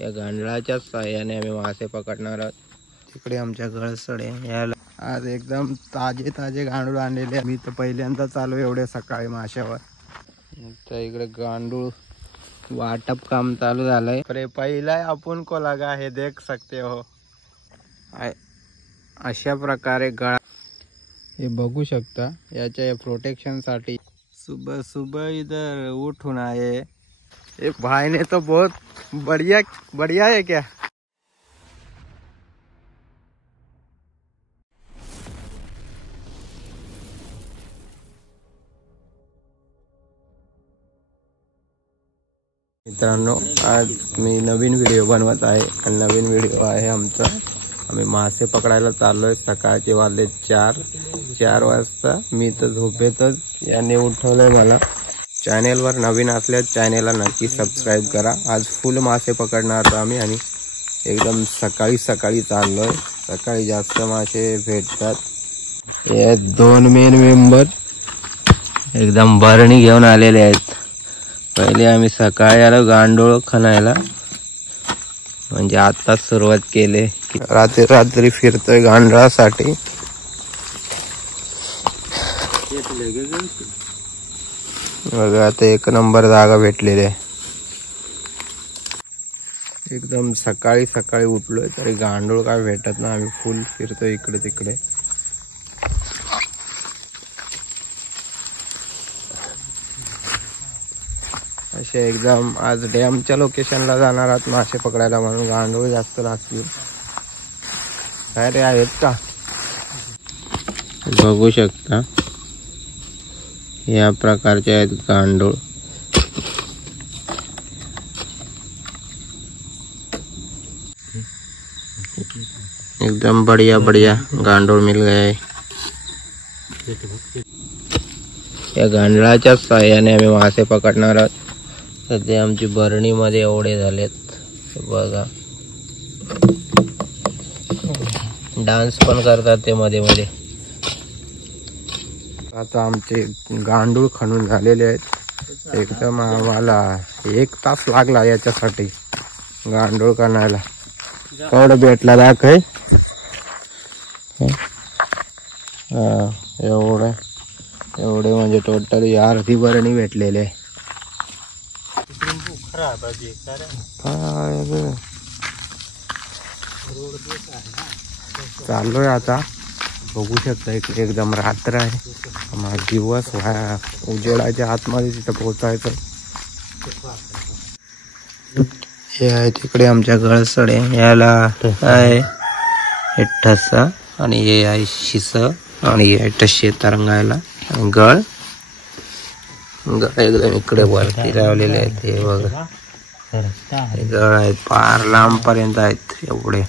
या गांडळाच्या साहाय्याने आम्ही मासे पकडणार आहोत। तिकडे आमच्या गळसडे याला आज एकदम ताजे ताजे गांडूळ आणलेले। मी तर पहिल्यांदा चालू एवढे सकाळी माशावर। तर इकडे गांडूळ वाटप काम चालू झालंय। अरे पहिला आपण को लगा है देख सकते हो। अशा प्रकारे गळा हे बघू शकता। याच्या प्रोटेक्शन साठी सुबह सुबह इधर उठून आए। ये भाई ने तो बहुत बढ़िया है क्या। मित्रांनो आज मी नवीन व्हिडिओ बनवत आहे आणि नवीन व्हिडिओ आहे आमचा। आम्ही मासे पकडायला चाललोय। सकाळचे वाजले 4 वाजता। मी तर झोपेतच याने उठवलंय मला। चॅनेलवर नवीन असल्यास चॅनेलला नक्की सबस्क्राइब करा। आज फुल मासे पकडणार आम्ही आणि एकदम सकाळी चाललोय। सकाळी जास्त मासे भेटतात। हे 2 मेन मेंबर एकदम भरणी घेऊन आलेले आहेत। पहिले आम्ही सकाळी आलो गांडूळ खणायला, म्हणजे आताच सुरुवात केली। रात्री फिरतोय गांडळासाठी। बघा आता 1 नंबर जागा भेटलेली आहे। एकदम सकाळी उठलोय तरी गांडूळ काय भेटत ना। आम्ही फुल फिरतोय इकडे तिकडे। असे एकदम आज डॅमच्या लोकेशनला जाणार आहात मासे पकडायला, म्हणून गांडूळ जास्त लागतील। काय रे आहेत का बघू शकता। या प्रकारचे आहेत गांडूळ। एकदम बढ़िया गांडूळ मिल गए। या गांडळाच्या साहाय्याने आम्ही मासे पकडणार आहोत। सध्या आमची भरणीमध्ये एवढे झालेत बघा। डान्स पण करतात ते मध्ये मध्ये। आता आमचे गांडूळ खणून झालेले आहेत। एकदम आम्हाला 1 तास लागला याच्यासाठी गांडूळ खणायला। केवढं भेटला दाखव। एवढे म्हणजे टोटल अर्धी भरणी भेटलेले। चाललोय आता बघू शकता। इकडे एकदम रात्र आहे। दिवस उजेडाच्या आतमध्ये तिथं पोहोचायचं। हे आहे तिकडे आमच्या गळसडे। याला आहे ठसा आणि हे आहे शिस आणि हे ठसे तरंगायला। गळ एकदम इकडे वरती लावलेले आहेत। हे बघा गळ आहेत पार लांब पर्यंत आहेत एवढे।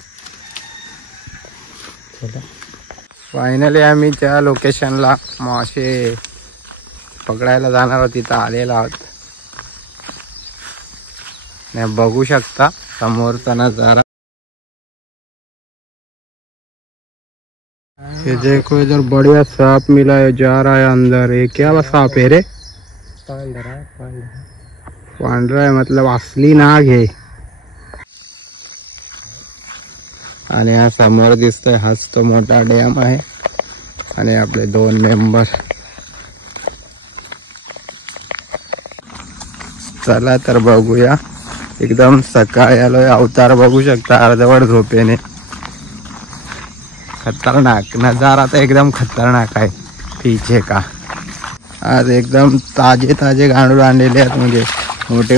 फायनली आम्ही त्या लोकेशनला मासे पकडायला जाणार आहोत। तिथं आलेलो आहोत। बघू शकता समोरचा नजारा। ये देखो इधर बढ़िया सांप मिला है, जा रहा है अंदर। ये क्या सांप है रे। पांढरा है मतलब असली नाग है। आणि हा समोर दिसतोय हाच तो मोठा डॅम आहे। आणि आपले 2 मेंबर। चला तर बघूया। एकदम सकाळी आलोय। अवतार बघू शकता अर्धवट झोपेने। खतरनाक नजारा तर एकदम खतरनाक आहे पीछे का। आज एकदम ताजे गांडूळ आणलेले आहेत, म्हणजे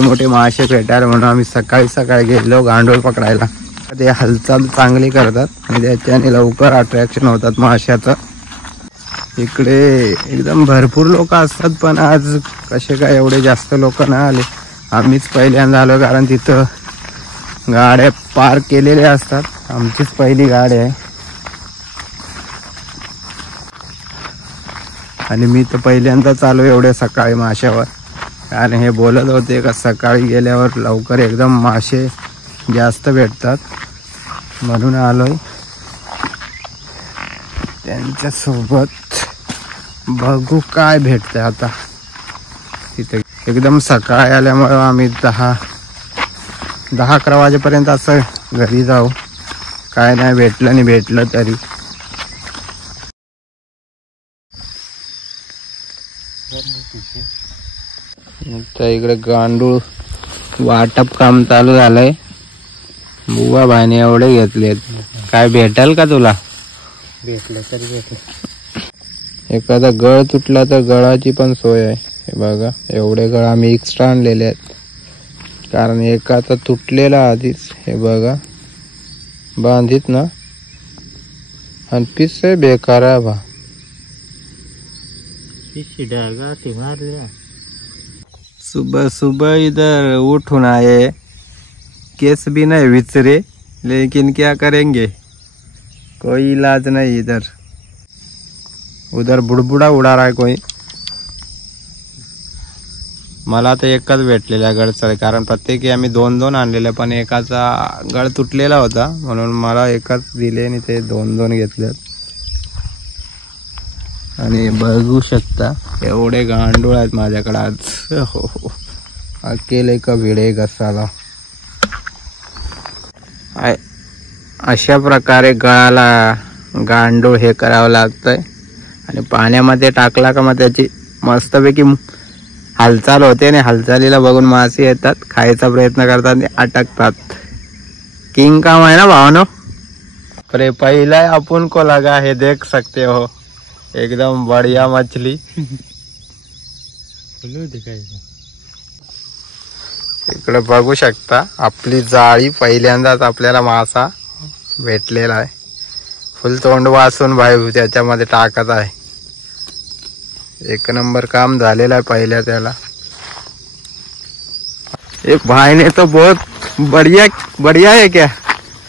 मोठे मासे भेटायला म्हणून आम्ही सकाळी गेलो गांडूळ पकडायला। ते हालचाल चांगली करतात आणि त्याच्याने लवकर अट्रॅक्शन होतात माशाचं। इकडे एकदम भरपूर लोक असतात, पण आज कसे काय एवढे जास्त लोक नाही आले। आम्हीच पहिल्यांदा आलो, कारण तिथं गाड्या पार्क केलेल्या असतात। आमचीच पहिली गाडी आहे आणि मी तर पहिल्यांदा चालू एवढे सकाळी माशावर। कारण हे बोलत होते का सकाळी गेल्यावर लवकर एकदम मासे जास्त भेटतात, म्हणून आलोय त्यांच्यासोबत। बघू काय भेटतंय आता तिथे। एकदम सकाळी आल्यामुळे आम्ही 10 10-11 वाजेपर्यंत असं घरी जाऊ. काय नाही भेटलं नाही भेटलं तरी. तर इकडे गांडूळ वाटप काम चालू झालंय. बुवा भाईने एवढे घेतलेत. काय भेटेल का तुला? भेटलं तरी भेटलं. एखादा गळ तुटला तर गळाची पण सोय आहे. हे बघा एवढे गळ आम्ही एक्स्ट्रा आणलेले आहेत, कारण एकाचा तुटलेला आधीच. हे बघा बांधित ना, आणि पिसे बेकार आहे बा. सुबह सुबह इधर उठून आए, केस भी नहीं विचरे, लेकिन क्या करेंगे, कोई इलाज नहीं इधर. उधर बुडबुडा उडा रहा है कोई. मला तर एकच भेटलेला गडचळ, कारण प्रत्येकी आम्ही 2-2 आणलेले, पण एकाचा गळ तुटलेला होता म्हणून मला एकच दिले आणि ते 2-2 घेतले. आणि बघू शकता एवढे गांडूळ आहेत माझ्याकडे आज. हो हो, अकेले का भिडे घसाला. अशा प्रकारे गळाला गांडूळ हे करावं लागतंय, आणि पाण्यामध्ये टाकला का मग त्याची मस्तपैकी हालचाल होते, आणि हालचालीला बघून मासे येतात, खायचा प्रयत्न करतात आणि अटकतात. किंग काम है ना भावनो. अरे पहिला अपन को लगा है, देख सकते हो एकदम बढ़िया मछली. इकडे बघू शकता आपली जाळी, पहिल्यांदाच आपल्याला मासा भेटलेला आहे. फुल तोंड वासून भाई त्याच्यामध्ये टाकत आहे. एक नंबर काम झालेला आहे पहिल्या त्याला. एक भाई ने तो बहुत बढ़िया बढ़िया है क्या?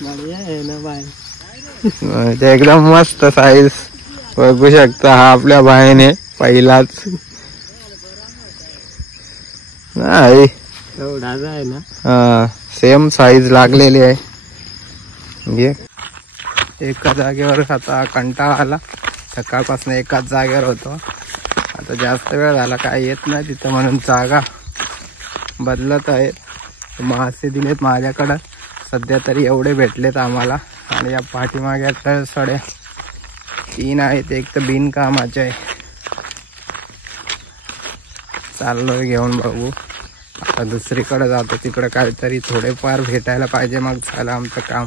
बढ़िया है ना भाई. ते एकदम मस्त साईज बघू शकता. हा आपल्या भाईने पहिलाच नाही आहे ना. हा सेम साईज लागलेली आहे. घे. एका जागेवर आता कंटाळा आला, सकाळपासून एकाच जागेवर होतो. आता जास्त वेळ झाला काय येत नाही तिथं, म्हणून जागा बदलत आहेत. मासे दिलेत माझ्याकडं सध्या तरी एवढे भेटलेत आम्हाला. आणि या पाठीमाग्या सड्या 3 आहेत, एक तर बिनकामाचे आहे. चाललोय घेऊन बघू. आता दुसरीकडे जातो, तिकडे काहीतरी थोडेफार भेटायला पाहिजे, मग झालं आमचं काम.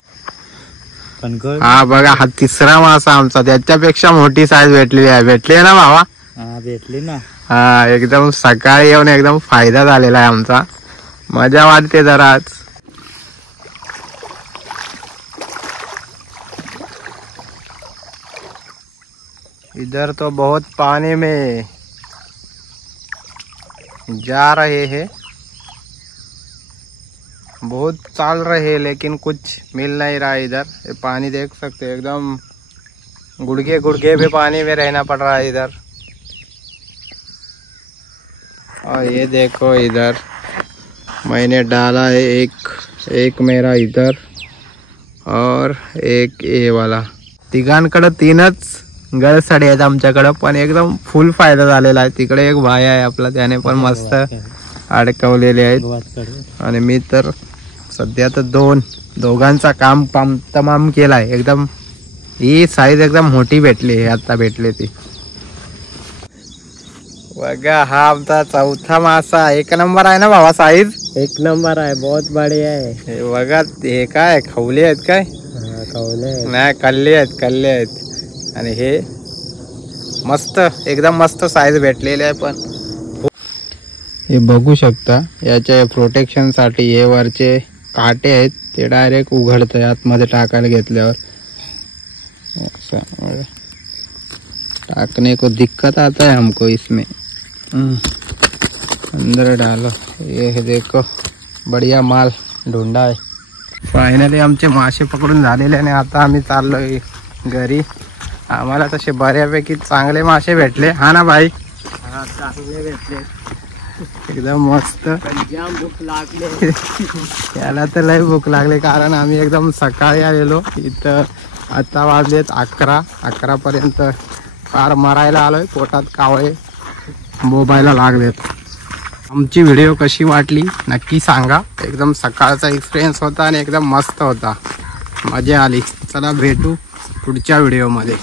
हा बघा हा तिसरा मासा आमचा, त्याच्यापेक्षा मोठी साईज भेटलेली आहे. भेटली ना भावा? हा भेटली ना. हा एकदम सकाळी येऊन एकदम फायदा झालेला आहे आमचा. मजा वाटते जरा आज. इधर तो बहुत पानी में जा रहे हैं, बहुत चाल रहे हैं, लेकिन कुछ मिल नहीं रहा इधर. ये पानी देख सकते हैं, एकदम गुड़गे गुड़गे भी पानी में रहना पड़ रहा है इधर. और ये देखो इधर मैंने डाला है एक मेरा इधर और एक ये वाला. तिघांकडे 3च गळसडे आहेत आमच्याकडं, पण एकदम फुल फायदा झालेला आहे. तिकडे एक भाई आहे आपला, त्याने पण मस्त अडकवलेले आहेत. आणि मी तर सध्या तर दोघांचा काम तमाम केलाय. एकदम ही साईज एकदम मोठी भेटली आता भेटली ती. बघा हा आमचा 4था मासा. 1 नंबर आहे ना भावा साईज? 1 नंबर आहे, बहुत बढ़िया आहे. हे बघा हे काय खवले आहेत काय? खवले नाही कल्ले आहेत. आणि हे मस्त एकदम मस्त साईज भेटलेले आहे. पण हे बघू शकता याच्या प्रोटेक्शन साठी हे वरचे काटे आहेत, ते डायरेक्ट उघडत आतमध्ये टाकायला घेतल्यावर. टाकने को दिक्कत आता है हमको इसमें. अंदर डालो. ये देखो बढ़िया माल ढूंढा है. फायनली आमचे मासे पकडून झालेले, आणि आता आम्ही चाललोय घरी. आम्हाला तसे बऱ्यापैकी चांगले मासे भेटले. हा ना भाई? हा चांगले भेटले, एकदम मस्त. जाम भूक लागले. याला तर लय भूक लागली, कारण आम्ही एकदम सकाळी आलेलो इथं. आता वाजलेत 11 पर्यंत फार मरायला आलोय. पोटात कावळे बोबायला लागलेत. आमची व्हिडिओ कशी वाटली नक्की सांगा. एकदम सकाळचा एक्सपिरियन्स होता आणि एकदम मस्त होता, मजा आली. चला भेटू पुढच्या व्हिडिओमध्ये.